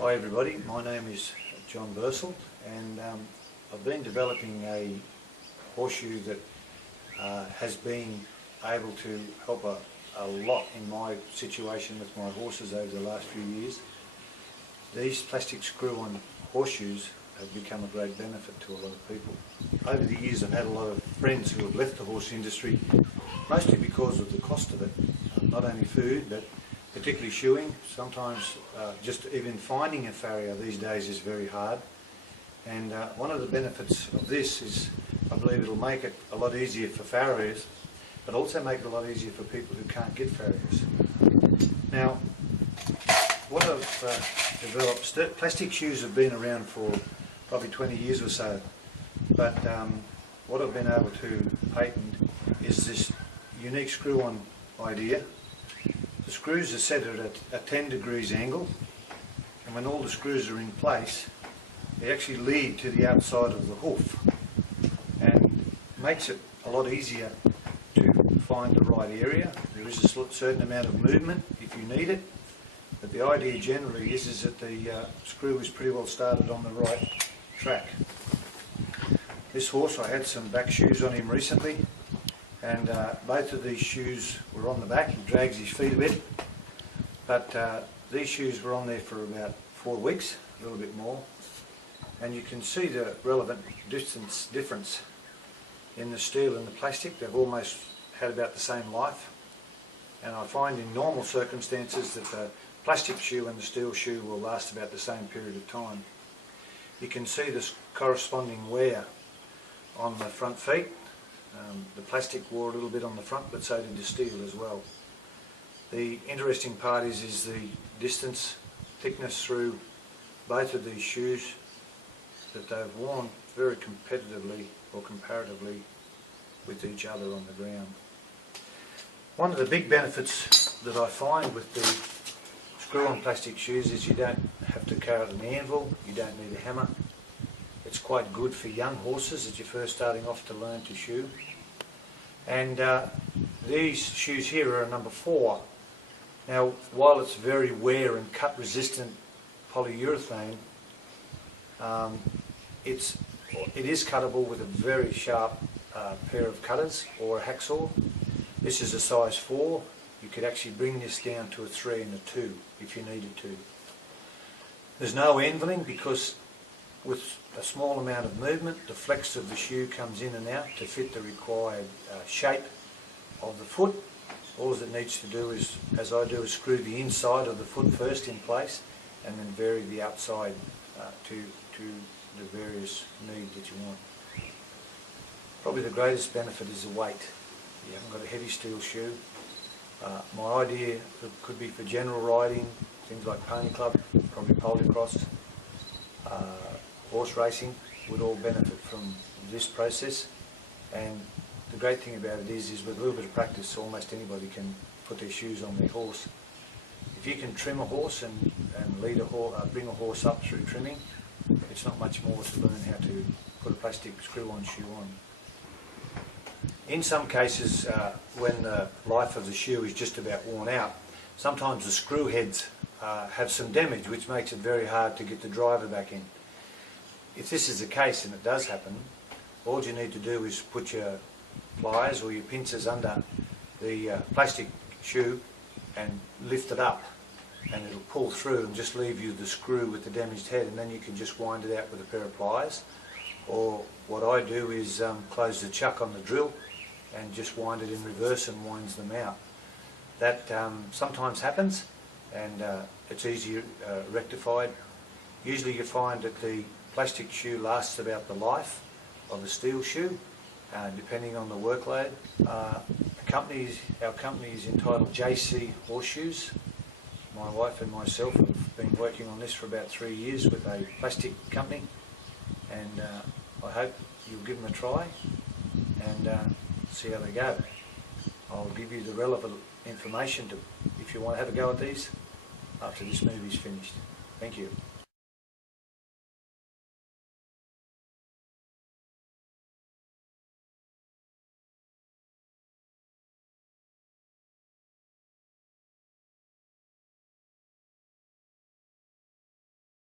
Hi everybody, my name is John Bursle and I've been developing a horseshoe that has been able to help a lot in my situation with my horses over the last few years. These plastic screw-on horseshoes have become a great benefit to a lot of people. Over the years I've had a lot of friends who have left the horse industry, mostly because of the cost of it, not only food but particularly shoeing. Sometimes just even finding a farrier these days is very hard, and one of the benefits of this is I believe it'll make it a lot easier for farriers, but also make it a lot easier for people who can't get farriers. Now, what I've developed, plastic shoes have been around for probably 20 years or so, but what I've been able to patent is this unique screw-on idea. The screws are set at a 10 degrees angle, and when all the screws are in place they actually lead to the outside of the hoof and makes it a lot easier to find the right area. There is a certain amount of movement if you need it, but the idea generally is that the screw is pretty well started on the right track. This horse, I had some back shoes on him recently, and both of these shoes were on the back. He drags his feet a bit, but these shoes were on there for about 4 weeks, a little bit more, and you can see the relevant distance difference in the steel and the plastic. They've almost had about the same life, and I find in normal circumstances that the plastic shoe and the steel shoe will last about the same period of time. You can see this corresponding wear on the front feet. The plastic wore a little bit on the front, but so did the steel as well. The interesting part is the distance, thickness through both of these shoes that they've worn very competitively or comparatively with each other on the ground. One of the big benefits that I find with the screw-on plastic shoes is you don't have to carry an anvil, you don't need a hammer. It's quite good for young horses that you're first starting off to learn to shoe. And these shoes here are a number 4. Now, while it's very wear and cut resistant polyurethane, it is cuttable with a very sharp pair of cutters or a hacksaw. This is a size 4. You could actually bring this down to a 3 and a 2 if you needed to. There's no anviling because with a small amount of movement the flex of the shoe comes in and out to fit the required shape of the foot. All it needs to do is, as I do, is screw the inside of the foot first in place and then vary the outside to the various needs that you want. Probably the greatest benefit is the weight. You haven't got a heavy steel shoe. My idea could be for general riding, things like pony club, probably polycross, horse racing would all benefit from this process. And the great thing about it is with a little bit of practice almost anybody can put their shoes on their horse. If you can trim a horse and lead a bring a horse up through trimming, it's not much more to learn how to put a plastic screw-on shoe on. In some cases, when the life of the shoe is just about worn out, sometimes the screw heads have some damage, which makes it very hard to get the driver back in. If this is the case, and it does happen, all you need to do is put your pliers or your pincers under the plastic shoe and lift it up, and it'll pull through and just leave you the screw with the damaged head, and then you can just wind it out with a pair of pliers. Or what I do is close the chuck on the drill and just wind it in reverse and winds them out. That sometimes happens, and it's easily rectified. Usually you find that the plastic shoe lasts about the life of a steel shoe, depending on the workload. Our company is entitled JC Horseshoes. My wife and myself have been working on this for about 3 years with a plastic company, and I hope you'll give them a try and see how they go. I'll give you the relevant information if you want to have a go at these after this movie's finished. Thank you.